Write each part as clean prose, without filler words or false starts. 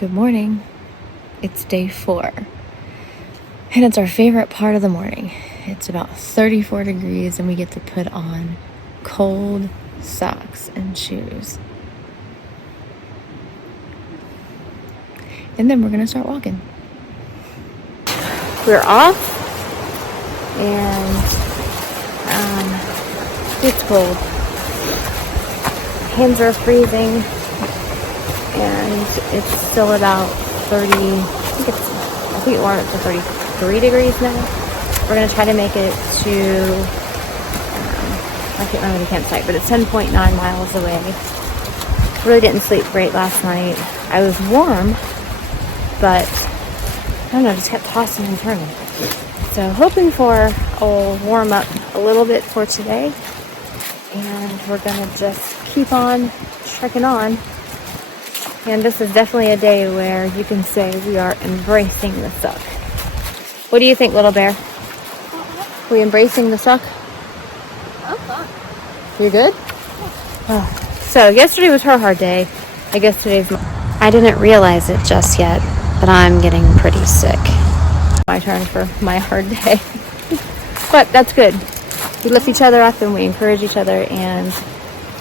Good morning. It's day 4 and it's our favorite part of the morning. It's about 34 degrees and we get to put on cold socks and shoes. And then we're gonna start walking. We're off and it's cold. Hands are freezing and it's still about 30, I think it warmed up to 33 degrees now. We're gonna try to make it to, I can't remember the campsite, but it's 10.9 miles away. Really didn't sleep great last night. I was warm, but I don't know, just kept tossing and turning. So hoping for a warm up a little bit for today. And we're gonna just keep on trekking on. And this is definitely a day where you can say we are embracing the suck. What do you think, little bear? We embracing the suck? I'm fine. You're good? Oh. So yesterday was her hard day. I guess today's I didn't realize it just yet, but I'm getting pretty sick. My turn for my hard day. But that's good. We lift each other up and we encourage each other, and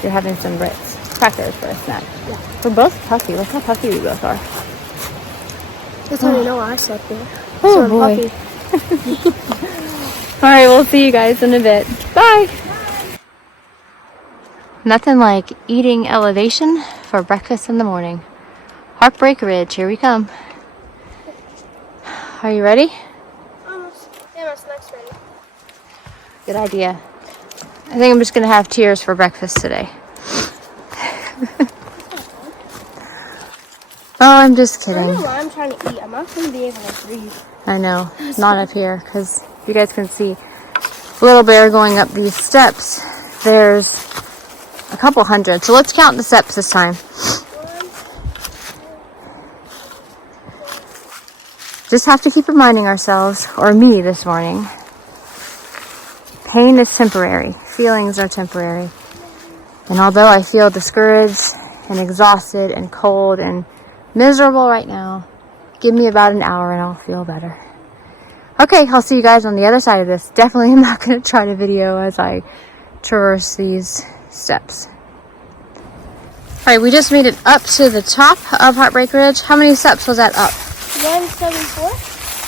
you're having some Ritz crackers for a snack. Yeah. We're both puffy. Look how puffy we both are. That's how you know I slept there. Oh boy. All right, we'll see you guys in a bit. Bye. Nothing like eating elevation for breakfast in the morning. Heartbreak Ridge, here we come. Are you ready? Almost. Yeah, my snack's ready. Good idea. I think I'm just gonna have tears for breakfast today. Oh, I'm just kidding. I don't know why I'm trying to eat. I'm not going to be able to breathe. I know, not up here, because you guys can see little bear going up these steps. There's a couple hundred, so let's count the steps this time. Just have to keep reminding ourselves, or me this morning, pain is temporary, feelings are temporary. And although I feel discouraged and exhausted and cold and miserable right now, give me about an hour and I'll feel better. Okay, I'll see you guys on the other side of this. Definitely am not going to try to video as I traverse these steps. Alright, we just made it up to the top of Heartbreak Ridge. How many steps was that up? 174.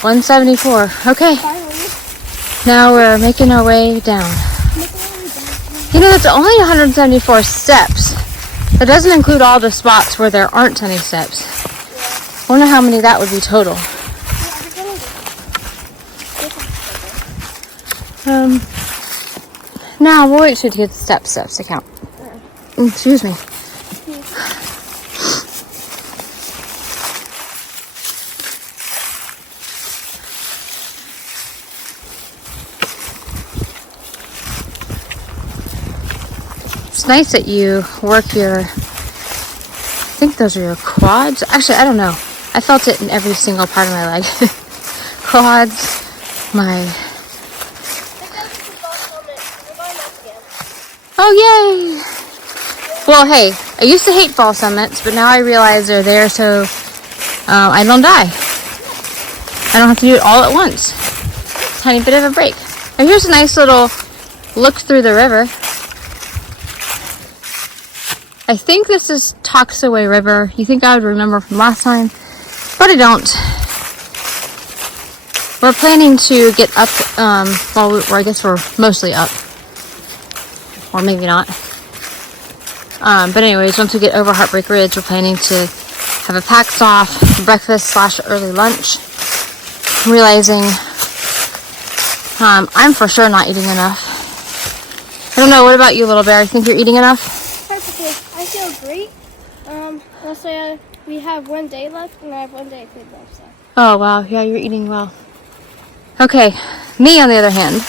174. Okay. Finally. Now we're making our way down. You know, that's only 174 steps. That doesn't include all the spots where there aren't any steps. Yeah. I wonder how many that would be total. Now we'll wait till you get the steps to count. Excuse me. It's nice that you work your, I think those are your quads. Actually, I don't know. I felt it in every single part of my leg. Quads, my... Oh, yay! Well, hey, I used to hate fall summits, but now I realize they're there so I don't die. I don't have to do it all at once. Tiny bit of a break. And here's a nice little look through the river. I think this is Toxaway River. You think I would remember from last time, but I don't. We're planning to get up, I guess we're mostly up. Or maybe not. But anyways, once we get over Heartbreak Ridge, we're planning to have a packed off breakfast / early lunch. I'm realizing I'm for sure not eating enough. I don't know, what about you, little bear? You think you're eating enough? That's okay. I feel great. Let's say we have one day left and I have one day of food left. So. Oh, wow. Yeah, you're eating well. Okay, me on the other hand,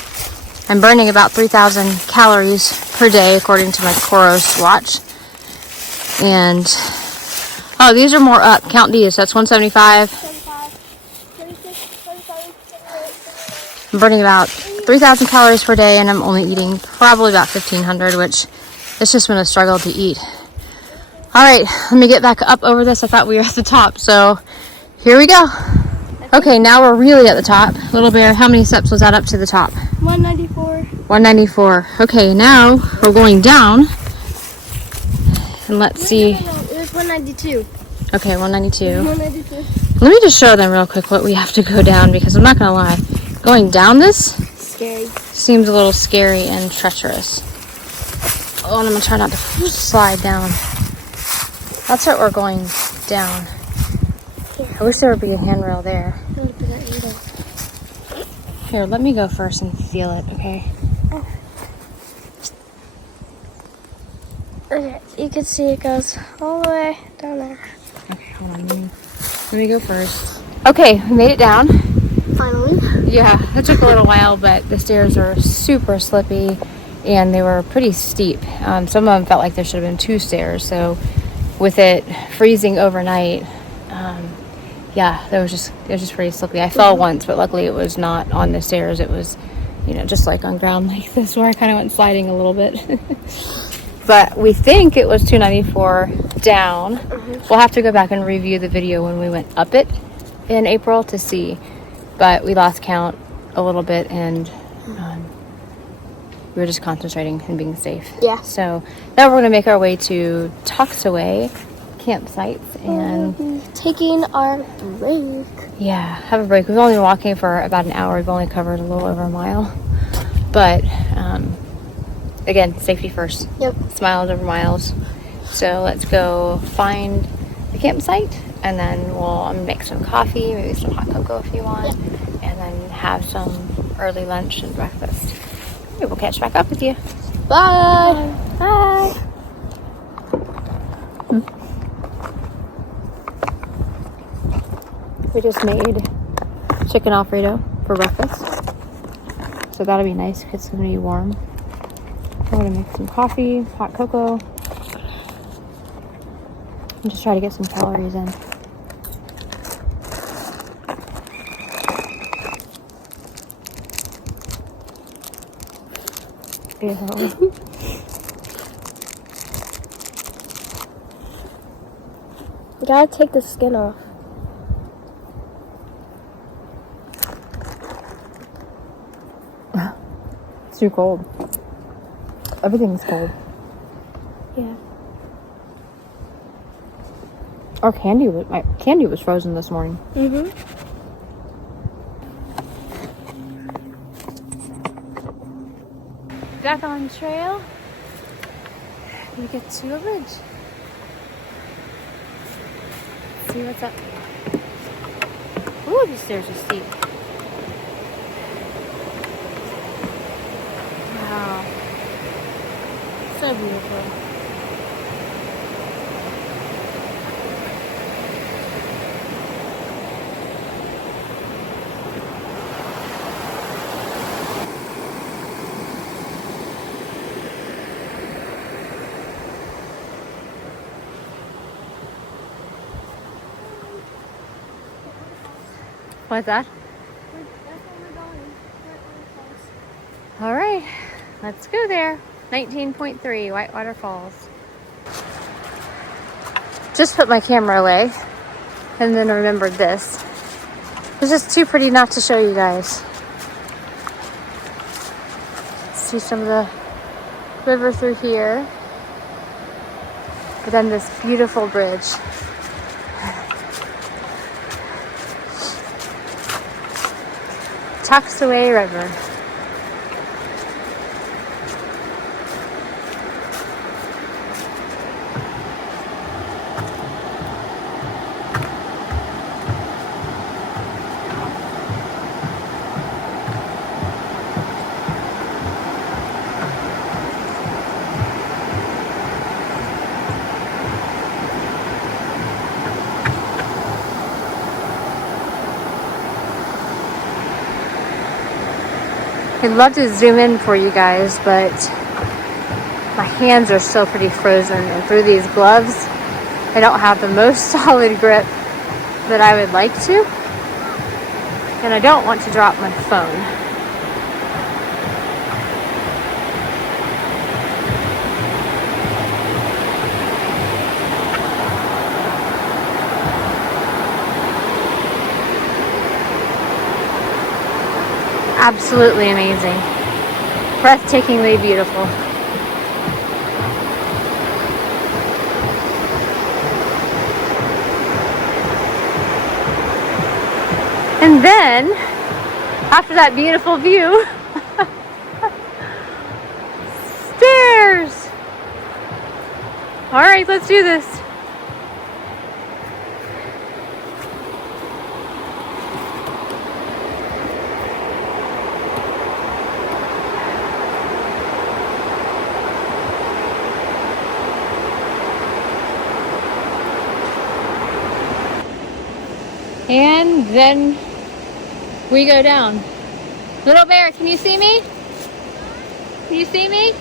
I'm burning about 3,000 calories per day according to my Koros watch. And, oh, these are more up. Count these. That's 175. 35, 36, 37, 38, I'm burning about 3,000 calories per day, and I'm only eating probably about 1,500, which it's just been a struggle to eat. All right, let me get back up over this. I thought we were at the top, so here we go. Okay, now we're really at the top. Little Bear, how many steps was that up to the top? 194. 194. Okay, now we're going down. And let's see. No, it was 192. Okay, 192. 192. Let me just show them real quick what we have to go down, because I'm not going to lie. Going down this Scary. seems a little scary and treacherous. Oh, and I'm going to try not to slide down. That's what we're going down. I wish there would be a handrail there. Here, let me go first and feel it, okay? Okay, you can see it goes all the way down there. Okay, hold on. Let me go first. Okay, we made it down. Finally. Yeah, it took a little while, but the stairs were super slippy and they were pretty steep. Some of them felt like there should have been 2 stairs. So with it freezing overnight, yeah, it was just pretty slippy. I fell once, but luckily it was not on the stairs. It was, just like on ground like this, where I kind of went sliding a little bit. But we think it was 294 down. We'll have to go back and review the video when we went up it in April to see. But we lost count a little bit, and we were just concentrating and being safe. Yeah. So now we're going to make our way to Tuxaway campsites and taking our break. yeah, have a break. We've only been walking for about an hour. We've only covered a little over a mile. But again, safety first. Yep. It's miles over miles. So let's go find the campsite, and then we'll make some coffee, maybe some hot cocoa if you want, and then have some early lunch and breakfast. Okay, we'll catch back up with you. Bye. Bye. We just made chicken Alfredo for breakfast. So that'll be nice because it's going to be warm. I'm going to make some coffee, hot cocoa, and just try to get some calories in. Ew. You gotta take the skin off. It's too cold. Everything's cold. Yeah. My candy was frozen this morning. Back on trail. We get to a ridge. See what's up. Ooh, these stairs are steep. Wow. So beautiful. What's that? All right, let's go there. 19.3 Whitewater Falls. Just put my camera away and then remembered this. It's just too pretty not to show you guys. See some of the river through here. But then this beautiful bridge. Tuxaway River. I'd love to zoom in for you guys, but my hands are still pretty frozen, and through these gloves, I don't have the most solid grip that I would like to, and I don't want to drop my phone. Absolutely amazing. Breathtakingly beautiful. And then, after that beautiful view, stairs. All right, let's do this. And then we go down. Little bear, can you see me? Can you see me?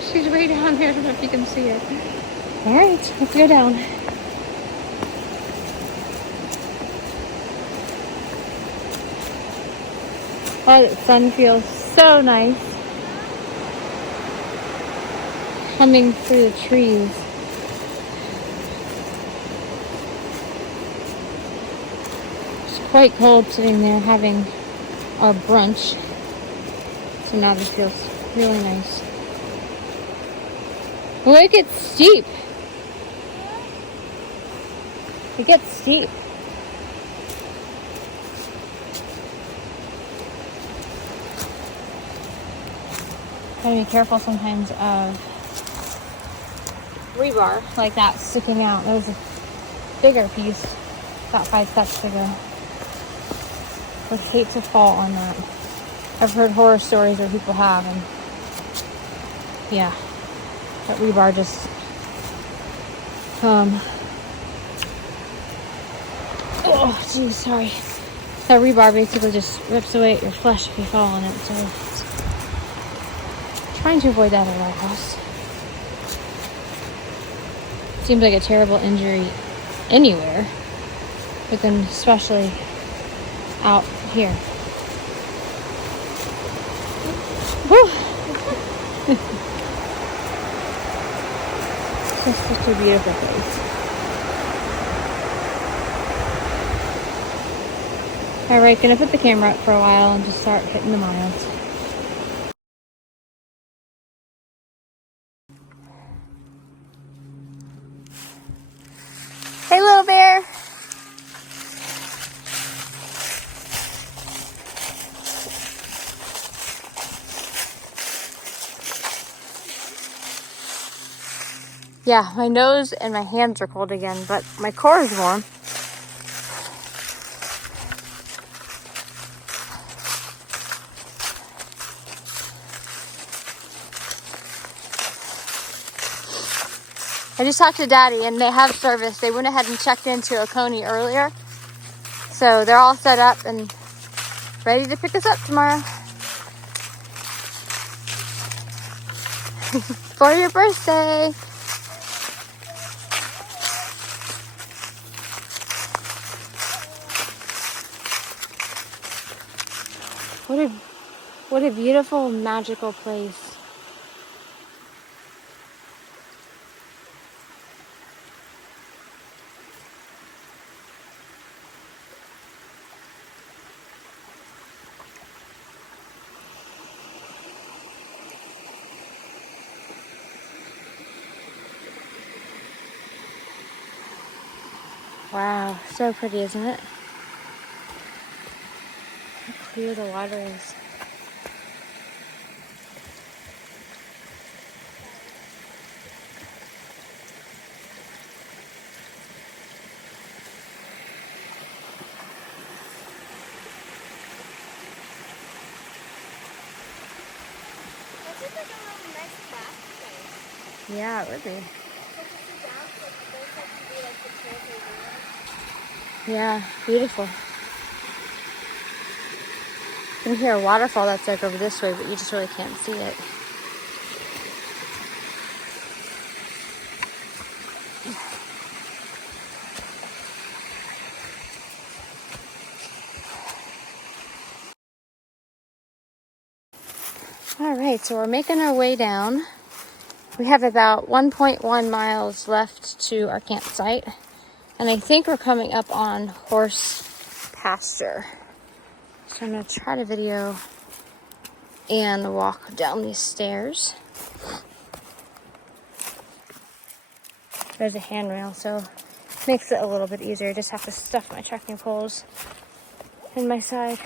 She's way down here. I don't know if you can see her. All right, let's go down. Oh, the sun feels so nice. Coming through the trees. It's quite cold sitting there having our brunch. So now this feels really nice. Look, it's steep. It gets steep. Gotta be careful sometimes of rebar like that sticking out. There was a bigger piece, about 5 steps to go. Would hate to fall on that. I've heard horror stories where people have, and yeah, that rebar just oh geez, sorry. That rebar basically just rips away at your flesh if you fall on it. So it's trying to avoid that at all costs. Seems like a terrible injury anywhere, but then especially out here. Whew. It's just such a beautiful place. Alright, gonna put the camera up for a while and just start hitting the miles. Hey, little bear. Yeah, my nose and my hands are cold again, but my core is warm. I just talked to Daddy, and they have service. They went ahead and checked into Oconee earlier. So they're all set up and ready to pick us up tomorrow. For your birthday. What a beautiful, magical place. Wow, so pretty, isn't it? How clear the water is. Yeah, it would be. Yeah, beautiful. You can hear a waterfall that's like over this way, but you just really can't see it. All right, so we're making our way down. We have about 1.1 miles left to our campsite, and I think we're coming up on horse pasture. So I'm going to try to video and walk down these stairs. There's a handrail, so it makes it a little bit easier. I just have to stuff my trekking poles in my side.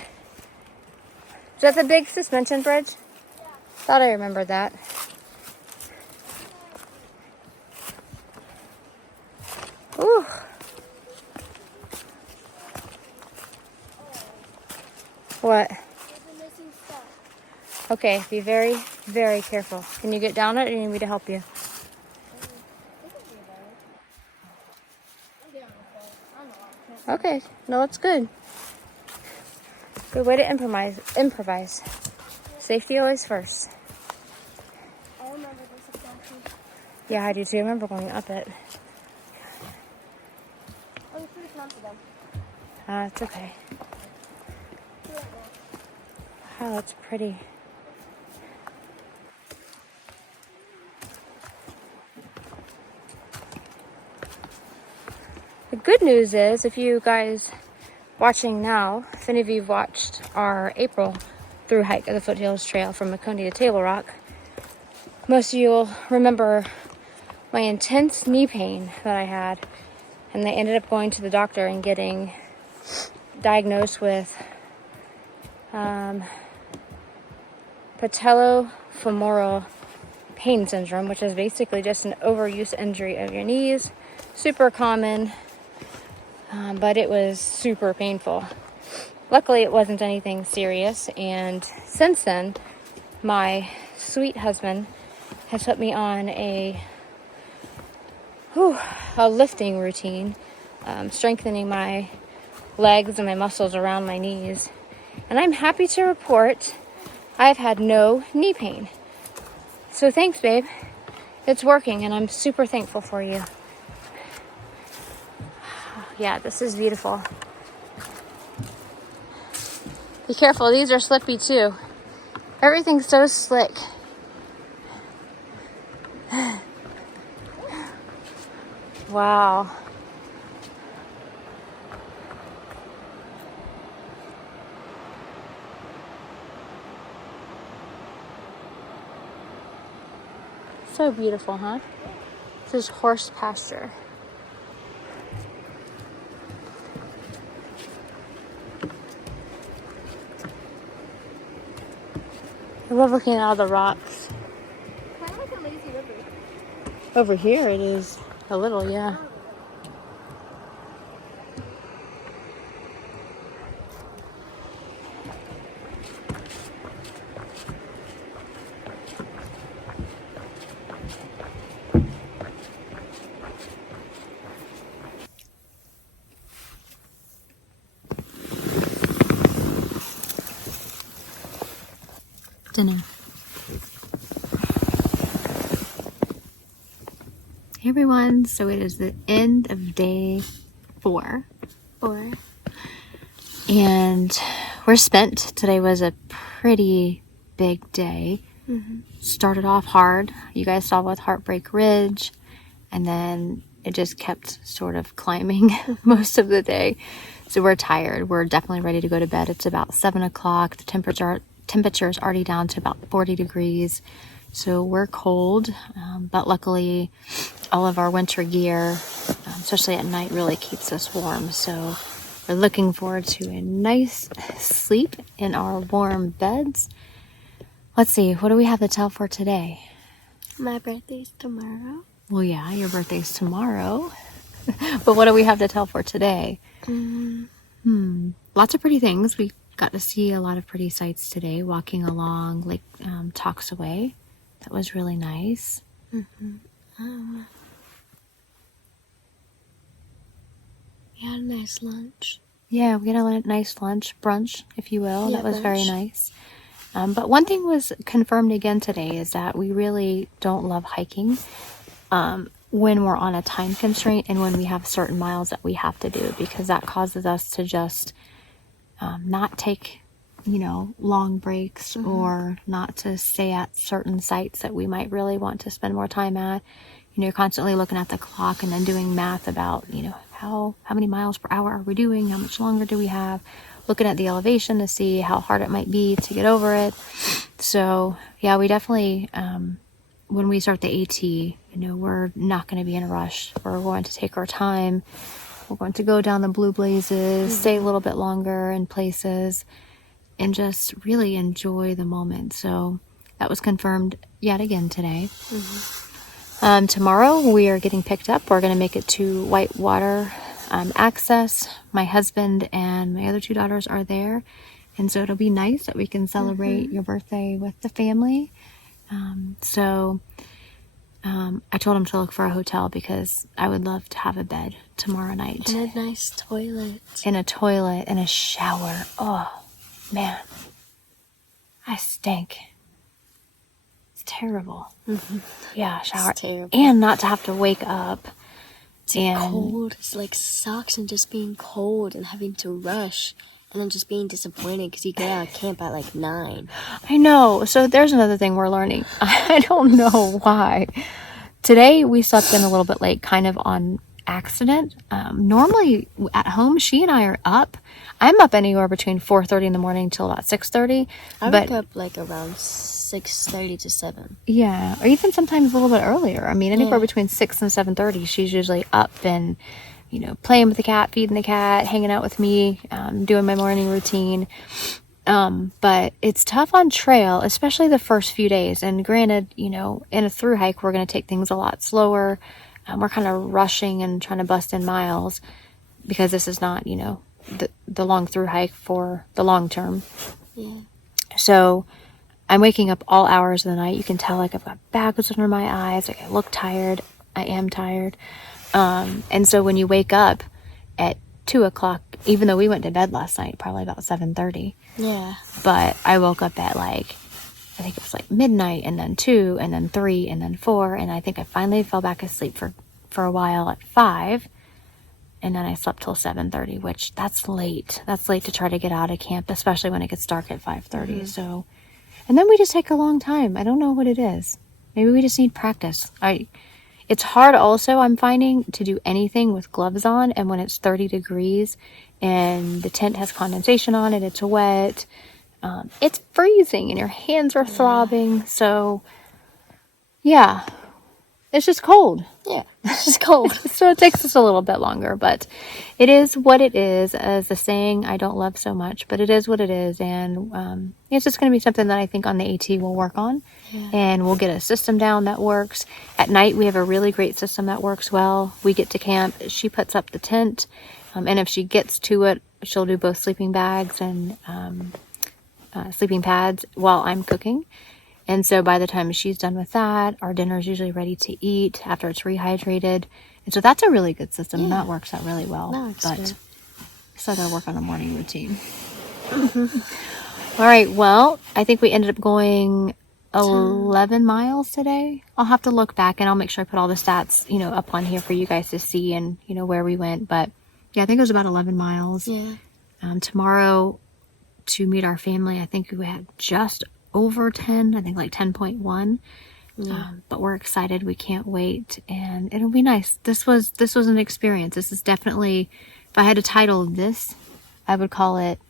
Is that the big suspension bridge? Yeah. Thought I remembered that. Ooh. What? Okay, be very, very careful. Can you get down it or do you need me to help you? Okay, no, it's good. Good way to improvise. Safety always first. I remember this exactly. Yeah, I do too. I remember going up it. I was pretty confident. It's okay. Wow, that's pretty. The good news is, if you guys watching now, if any of you watched our April through hike of the Foothills Trail from Macondi to Table Rock, most of you will remember my intense knee pain that I had, and they ended up going to the doctor and getting diagnosed with patellofemoral pain syndrome, which is basically just an overuse injury of your knees. Super common, but it was super painful. Luckily, it wasn't anything serious, and since then, my sweet husband has put me on a lifting routine, strengthening my legs and my muscles around my knees. And I'm happy to report I've had no knee pain. So thanks, babe. It's working, and I'm super thankful for you. Yeah, this is beautiful. Be careful, these are slippy too. Everything's so slick. Wow. So beautiful, huh? This is horse pasture. I love looking at all the rocks. Kind of like a lazy river. Over here it is a little, yeah. Dinner. Hey everyone, so it is the end of day 4. And we're spent. Today was a pretty big day. Started off hard. You guys saw with Heartbreak Ridge, and then it just kept sort of climbing most of the day. So we're tired. We're definitely ready to go to bed. It's about 7 o'clock. The temperature is already down to about 40 degrees. So we're cold, but luckily all of our winter gear, especially at night, really keeps us warm. So we're looking forward to a nice sleep in our warm beds. Let's see, what do we have to tell for today? My birthday's tomorrow. Well, yeah, your birthday's tomorrow. But what do we have to tell for today? Lots of pretty things. We got to see a lot of pretty sights today, walking along Lake Toxaway. That was really nice. We had a nice lunch. Yeah, we had a nice lunch, brunch, if you will. Yeah, that was brunch. very nice. But one thing was confirmed again today is that we really don't love hiking when we're on a time constraint and when we have certain miles that we have to do, because that causes us to just not take, long breaks or not to stay at certain sites that we might really want to spend more time at. You're constantly looking at the clock and then doing math about, how many miles per hour are we doing? How much longer do we have? looking at the elevation to see how hard it might be to get over it. So yeah, we definitely, when we start the AT, we're not going to be in a rush. We're going to take our time. We're going to go down the Blue Blazes, stay a little bit longer in places, and just really enjoy the moment. So that was confirmed yet again today. Tomorrow we are getting picked up. We're going to make it to Whitewater Access. My husband and my other 2 daughters are there. And so it'll be nice that we can celebrate your birthday with the family. I told him to look for a hotel because I would love to have a bed tomorrow night. And a nice toilet. And a toilet and a shower. Oh, man. I stink. It's terrible. Yeah, shower. It's terrible. And not to have to wake up. It's cold. It's like sucks and just being cold and having to rush. And then just being disappointed because you get out of camp at like 9. I know. So there's another thing we're learning. I don't know why. Today we slept in a little bit late, kind of on accident. Normally at home, she and I are up. I'm up anywhere between 4:30 in the morning till about 6:30. I wake up like around 6:30 to 7. Yeah, or even sometimes a little bit earlier. I mean, anywhere between 6 and 7:30, she's usually up and playing with the cat, feeding the cat, hanging out with me, doing my morning routine. But it's tough on trail, especially the first few days. And granted, in a thru hike, we're going to take things a lot slower. We're kind of rushing and trying to bust in miles because this is not, the long thru hike for the long term. Yeah. So I'm waking up all hours of the night. You can tell, like, I've got bags under my eyes. Like, I look tired. I am tired. And so when you wake up at 2 o'clock, even though we went to bed last night, probably about 7:30. Yeah. But I woke up at I think it was like midnight, and then 2, and then 3, and then 4. And I think I finally fell back asleep for a while at 5. And then I slept till 7:30, which that's late. That's late to try to get out of camp, especially when it gets dark at 5:30. So, and then we just take a long time. I don't know what it is. Maybe we just need practice. It's hard also, I'm finding, to do anything with gloves on, and when it's 30 degrees and the tent has condensation on it, it's wet, it's freezing and your hands are throbbing. So yeah, it's just cold. Yeah, it's just cold. So it takes us a little bit longer, but it is what it is, as the saying I don't love so much, but it is what it is. And it's just going to be something that I think on the AT we'll work on. Yeah. And we'll get a system down that works. At night, we have a really great system that works well. We get to camp, she puts up the tent, and if she gets to it, she'll do both sleeping bags and sleeping pads while I'm cooking. And so by the time she's done with that, our dinner is usually ready to eat after it's rehydrated. And so that's a really good system. Yeah. That works out really well. But still got to work on a morning routine. All right. Well, I think we ended up going 11 miles today. I'll have to look back and I'll make sure I put all the stats, up on here for you guys to see and, where we went. But yeah, I think it was about 11 miles. Yeah. Tomorrow to meet our family, I think we had just over 10, I think like 10.1. But we're excited. We can't wait, and it'll be nice. This was an experience. This is definitely, if I had to title this, I would call it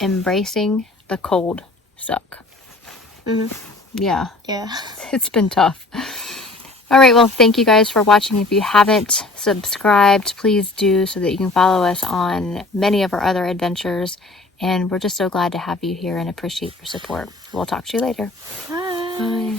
Embracing the Cold Suck. Yeah. It's been tough. All right, well, thank you guys for watching. If you haven't subscribed, please do, so that you can follow us on many of our other adventures. And we're just so glad to have you here and appreciate your support. We'll talk to you later. Bye. Bye.